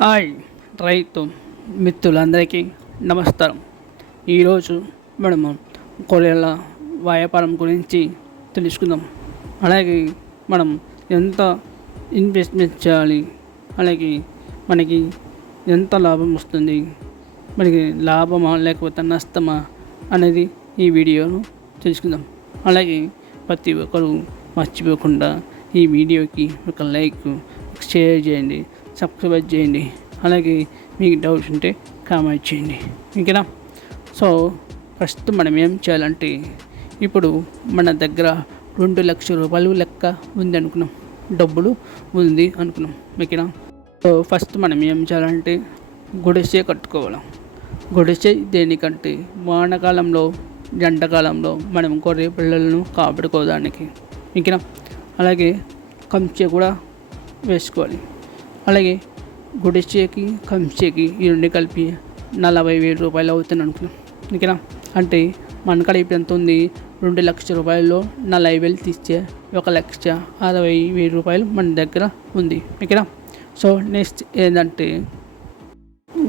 Hi రైతు మిత్రులందరికీ నమస్కారం. ఈరోజు మనము గొర్రెల వ్యాపారం గురించి తెలుసుకుందాం. అలాగే మనం ఎంత ఇన్వెస్ట్మెంట్ చేయాలి అలాగే మనకి ఎంత లాభం వస్తుంది మనకి లాభమా లేకపోతే నష్టమా అనేది ఈ వీడియోను తెలుసుకుందాం. అలాగే ప్రతి ఒక్కరు మర్చిపోకుండా ఈ వీడియోకి ఒక లైక్ షేర్ చేయండి. సబ్స్క్రైబ్ చేయండి. అలాగే మీకు డౌట్స్ ఉంటే కామెంట్ చేయండి. ఓకేనా? సో ఫస్ట్ మనం ఏం చేయాలంటే ఇప్పుడు మన దగ్గర రెండు లక్షల రూపాయలు లెక్క ఉంది అనుకున్నాం. డబ్బులు ఉంది అనుకున్నాం. ఓకేనా? సో ఫస్ట్ మనం ఏం చేయాలంటే గుడిసె కట్టుకోవాలి. గుడిసె దేనికంటే వానాకాలంలో ఎండాకాలంలో మనం గొర్రె పిల్లలను కాపాడుకోవడానికి. ఓకేనా? అలాగే కంచె కూడా వేసుకోవాలి. అలాగే గుడిచేకి కంచేకి ఈ రెండు కలిపి నలభై వేల రూపాయలు అవుతుంది అనుకున్నాం. ఓకేనా? అంటే మన కాడ ఇప్పుడు ఎంత ఉంది? రెండు లక్షల రూపాయల్లో నలభై వేలు తీస్తే ఒక లక్ష అరవై వేల రూపాయలు మన దగ్గర ఉంది. ఓకేనా? సో నెక్స్ట్ ఏంటంటే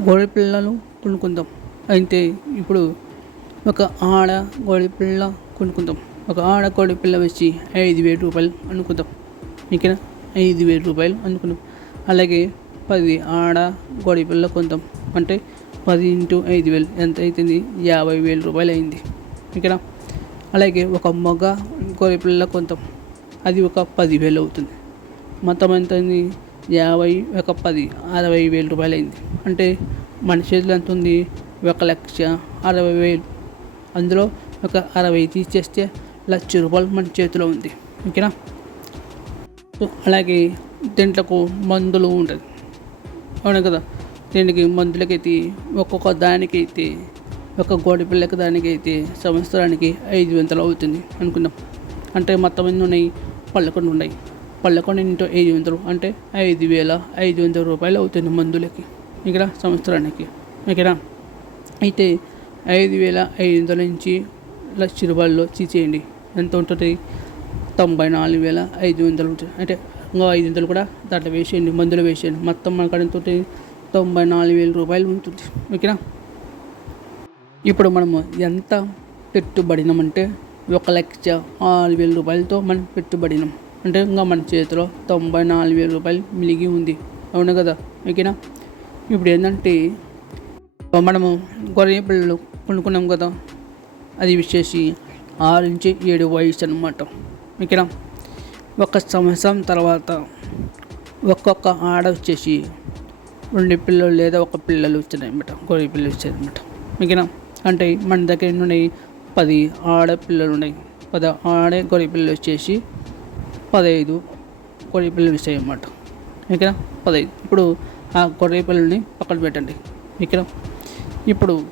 గోడి పిల్లలు కొనుక్కుందాం. అయితే ఇప్పుడు ఒక ఆడ గోడి పిల్ల కొనుక్కుందాం. ఒక ఆడ కోడి పిల్ల వచ్చి ఐదు వేల రూపాయలు అనుకుందాం. ఓకేనా? ఐదు వేల రూపాయలు అనుకున్నాం. అలాగే పది ఆడ కోడి పిల్ల కొందాం అంటే పది ఇంటూ ఐదు వేలు. ఎంత అవుతుంది యాభై వేల రూపాయలు అయింది. ఇక్కడ అలాగే ఒక మగ కోడి పిల్ల కొందాం అది ఒక పదివేలు అవుతుంది. మొత్తం ఎంత అయింది? యాభై ఒక పది అరవై వేల రూపాయలు అయింది. అంటే మన చేతిలో ఎంత ఉంది? ఒక లక్ష అరవై వేలు. అందులో ఒక అరవై తీసేస్తే లక్ష రూపాయలు మన చేతిలో ఉంది. ఓకేనా? సో అలాగే దీంట్లకు మందులు ఉంటుంది అవును కదా? దీనికి మందులకైతే ఒక్కొక్క దానికైతే ఒక గోడి పిల్లకి దానికైతే సంవత్సరానికి ఐదు వందలు అవుతుంది అనుకుందాం అంటే మొత్తం ఎన్ని ఉన్నాయి? పళ్ళకొండ ఉన్నాయి. పళ్ళకొండ ఇంటూ ఐదు వందలు అంటే ఐదు వేల ఐదు వందల రూపాయలు అవుతుంది మందులకి. ఇక్కడ సంవత్సరానికి. ఓకేనా అయితే ఐదు వేల ఐదు వందల నుంచి లక్ష రూపాయల్లో తీసేయండి ఎంత ఉంటుంది? తొంభై నాలుగు వేల ఐదు వందలు ఉంటుంది. అంటే ఇంకా ఐదింతలు కూడా దాంట్లో వేసేయండి మందులు వేసేయండి. మొత్తం మన కడంతో తొంభై నాలుగు వేల రూపాయలు ఉంటుంది. ఓకేనా? ఇప్పుడు మనము ఎంత పెట్టుబడినామంటే ఒక లక్ష ఆరు వేల రూపాయలతో మనం పెట్టుబడినాం. అంటే ఇంకా మన చేతిలో తొంభై నాలుగు వేల రూపాయలు మిలిగి ఉంది. అవును కదా? ఓకేనా? ఇప్పుడు ఏంటంటే మనము గొర్రె పిల్లలు కొనుక్కున్నాం కదా. అది వచ్చేసి ఆరు నుంచి ఏడు వయసు అనమాట ఓకేనా? ఒక సంవత్సరం తర్వాత ఒక్కొక్క ఆడ వచ్చేసి రెండు పిల్లలు లేదా ఒక పిల్లలు వచ్చారనమాట అనమాట పిల్లలు వచ్చారనమాట అనమాట అంటే మన దగ్గర ఉన్నాయి పది ఆడపిల్లలు ఉన్నాయి. పది ఆడే గొడవ పిల్లలు వచ్చేసి పదహైదు గొడవ పిల్లలు వచ్చాయి అన్నమాట ఓకేనా? పదహైదు ఇప్పుడు ఆ గొడవ పిల్లల్ని పక్కన పెట్టండి. ఓకేనా? ఇప్పుడు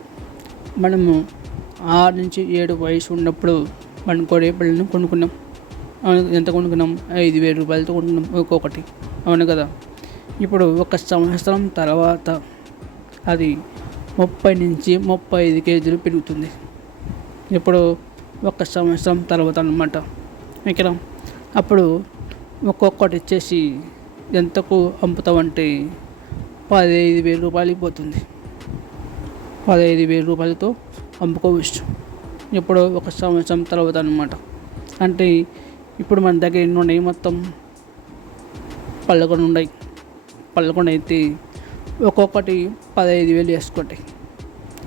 మనము ఆరు నుంచి ఏడు వయసు ఉన్నప్పుడు మనం గొడవ పిల్లల్ని కొనుక్కున్నాం. ఎంత కొనుక్కున్నాం? ఐదు వేల రూపాయలతో కొనుక్కున్నాం. ఒక్కొక్కటి. అవును కదా? ఇప్పుడు ఒక సంవత్సరం తర్వాత అది ముప్పై నుంచి ముప్పై ఐదు కేజీలు పెరుగుతుంది. ఇప్పుడు ఒక సంవత్సరం తర్వాత అనమాట ఇక్కడ అప్పుడు ఒక్కొక్కటి ఇచ్చేసి ఎంతకు అమ్ముతామంటే పదహైదు వేల రూపాయలకి పోతుంది. పదహైదు వేల రూపాయలతో అమ్ముకోవచ్చు. ఇప్పుడు ఒక సంవత్సరం తర్వాత అనమాట అంటే ఇప్పుడు మన దగ్గర ఎన్ని ఉన్నాయి మొత్తం. పదకొండు ఉన్నాయి. పదకొండు అయితే ఒక్కొక్కటి పదహైదు వేలు వేసుకోండి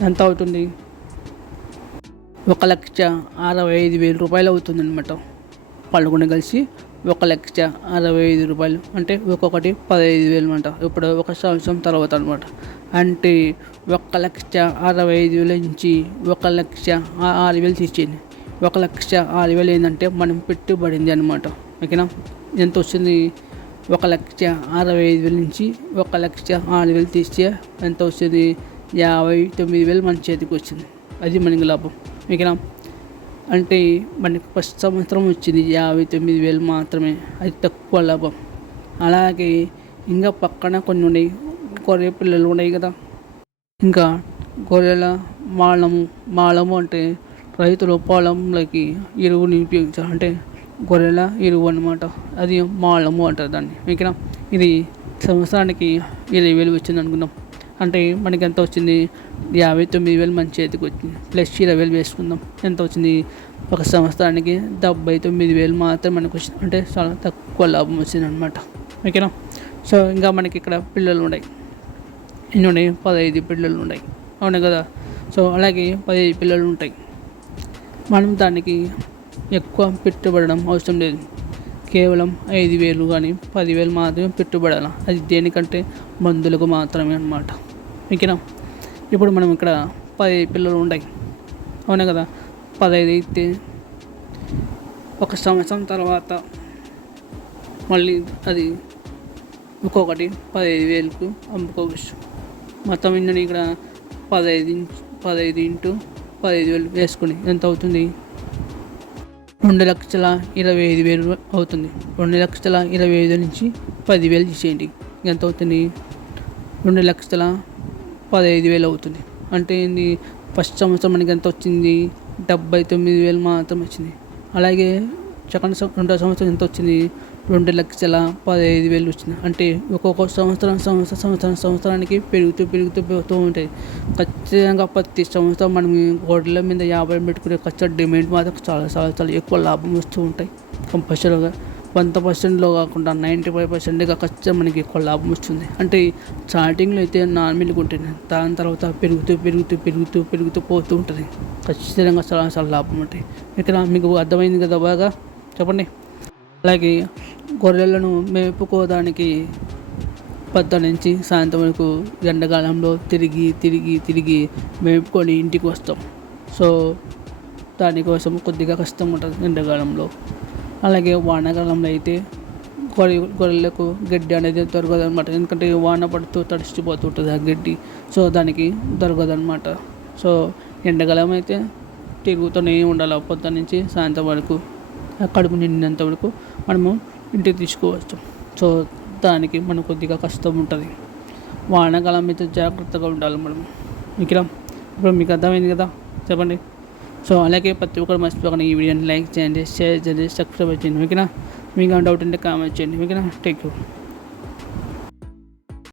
ఎంత అవుతుంది? ఒక లక్ష అరవై ఐదు వేల రూపాయలు అవుతుంది అనమాట పదకొండు కలిసి ఒక లక్ష అరవై ఐదు రూపాయలు. అంటే ఒక్కొక్కటి పదహైదు వేలు అనమాట ఇప్పుడు ఒక సంవత్సరం తర్వాత అనమాట అంటే ఒక లక్ష అరవై ఐదు వేల నుంచి ఒక లక్ష ఆరు వేలు తీసేయండి. ఒక లక్ష ఆరు వేలు ఏంటంటే మనం పెట్టుబడింది అనమాట ఓకేనా? ఎంత వచ్చింది? ఒక లక్ష అరవై ఐదు వేల నుంచి ఒక లక్ష ఆరు వేలు తీస్తే ఎంత వచ్చింది యాభై తొమ్మిది వేలు మన చేతికి వచ్చింది. అది మనకి లాభం. ఓకేనా? అంటే మనకి ఫస్ట్ సంవత్సరం వచ్చింది యాభై తొమ్మిది వేలు మాత్రమే. అది తక్కువ లాభం. అలాగే ఇంకా పక్కన కొన్ని ఉన్నాయి. గొర్రె పిల్లలు ఉన్నాయి కదా. ఇంకా గొర్రెల మాళము మాళము అంటే రైతులు పొలంలోకి ఎరువుని ఉపయోగించారు అంటే గొర్రెల ఎరువు అనమాట అది మాళము అంటారు దాన్ని. ఓకేనా? ఇది సంవత్సరానికి ఇరవై వేలు వచ్చింది అనుకుందాం. అంటే మనకి ఎంత వచ్చింది? యాభై తొమ్మిది వేలు మన చేతికి వచ్చింది. ప్లస్ ఇరవై వేలు వేసుకుందాం. ఎంత వచ్చింది? ఒక సంవత్సరానికి డెబ్బై తొమ్మిది వేలు మాత్రం మనకు వచ్చింది. అంటే చాలా తక్కువ లాభం వచ్చింది అనమాట ఓకేనా? సో ఇంకా మనకి ఇక్కడ పిల్లలు ఉన్నాయి. ఎన్ని ఉన్నాయి? పదహైదు పిల్లలు ఉన్నాయి. అవును కదా? సో అలాగే పదిహేను పిల్లలు ఉంటాయి. మనం దానికి ఎక్కువ పెట్టుబడడం అవసరం లేదు. కేవలం ఐదు వేలు కానీ పదివేలు మాత్రమే పెట్టుబడాలి? అది దేనికంటే మందులకు మాత్రమే అనమాట ఓకేనా? ఇప్పుడు మనం ఇక్కడ పదిహేను పిల్లలు ఉన్నాయి అవునా కదా? పదహైదు అయితే ఒక సంవత్సరం తర్వాత మళ్ళీ అది ఇంకొకటి పదహైదు వేలకు అమ్ముకోవచ్చు. మొత్తం ఇందులో ఇక్కడ పదహైదు ఇంచ్ పదహైదు ఇంటూ పదహైదు వేలు వేసుకుని ఎంత అవుతుంది? రెండు లక్షల ఇరవై ఐదు వేలు అవుతుంది. రెండు లక్షల ఇరవై ఐదు నుంచి పదివేలు తీసేయండి. ఎంత అవుతుంది? రెండు లక్షల పదహైదు వేలు అవుతుంది. అంటే ఏంది? ఫస్ట్ సంవత్సరం మనకి ఎంత వచ్చింది? డెబ్బై తొమ్మిది వేలు మాత్రం వచ్చింది. అలాగే సెకండ్ సం- రెండో సంవత్సరం ఎంత వచ్చింది? రెండు లక్షల పదహైదు వేలు వచ్చింది అంటే ఒక్కొక్క సంవత్సరం సంవత్సరం సంవత్సరం సంవత్సరానికి పెరుగుతూ పెరుగుతూ పోతూ ఉంటాయి. ఖచ్చితంగా ప్రతి సంవత్సరం మనం గొడ్ల మీద యాభై పెట్టుకునే ఖచ్చితంగా డిమాండ్ మాత్రం చాలా చాలా చాలా ఎక్కువ లాభం వస్తూ ఉంటాయి. కంపల్సరీగా వంద పర్సెంట్లో కాకుండా నైంటీ ఫైవ్ పర్సెంట్గా ఖచ్చితంగా మనకి ఎక్కువ లాభం వస్తుంది. అంటే స్టార్టింగ్లో అయితే నార్మల్గా ఉంటుంది. దాని తర్వాత పెరుగుతూ పెరుగుతూ పెరుగుతూ పెరుగుతూ పోతూ ఉంటుంది. ఖచ్చితంగా చాలా చాలా లాభం ఉంటాయి. ఇక్కడ మీకు అర్థమైంది కదా బాగా? చెప్పండి. అలాగే గొర్రెలను మేపుకోవడానికి పొద్దు నుంచి సాయంత్రం వరకు ఎండాకాలంలో తిరిగి తిరిగి తిరిగి మేపుకొని ఇంటికి వస్తాం. సో దానికోసం కొద్దిగా కష్టం ఉంటుంది ఎండాకాలంలో. అలాగే వానాకాలంలో అయితే గొర్రె గొర్రెలకు గడ్డి అనేది దొరకదు అనమాట ఎందుకంటే వాన పడుతూ తడిచిపోతుంటుంది ఆ గడ్డి. సో దానికి దొరకదు అనమాట సో ఎండాకాలం అయితే తిరుగుతూనే ఉండాలి. పొద్దు నుంచి సాయంత్రం వరకు కడుపు నిండినంత వరకు మనము ఇంటికి తీసుకోవచ్చు. సో దానికి మనకు కొద్దిగా కష్టం ఉంటుంది. వానాకాలం అయితే జాగ్రత్తగా ఉండాలి మనం. ఇక్కడ ఇప్పుడు మీకు అర్థమైంది కదా? చెప్పండి. సో అలాగే ప్రతి ఒక్కరు మర్చిపోకుండా ఈ వీడియోని లైక్ చేయండి షేర్ చేయండి సబ్స్క్రైబ్ చేయండి. మీకేనా మీకు డౌట్ ఉంటే కామెంట్ చేయండి. మీకేనా టేక్ యూ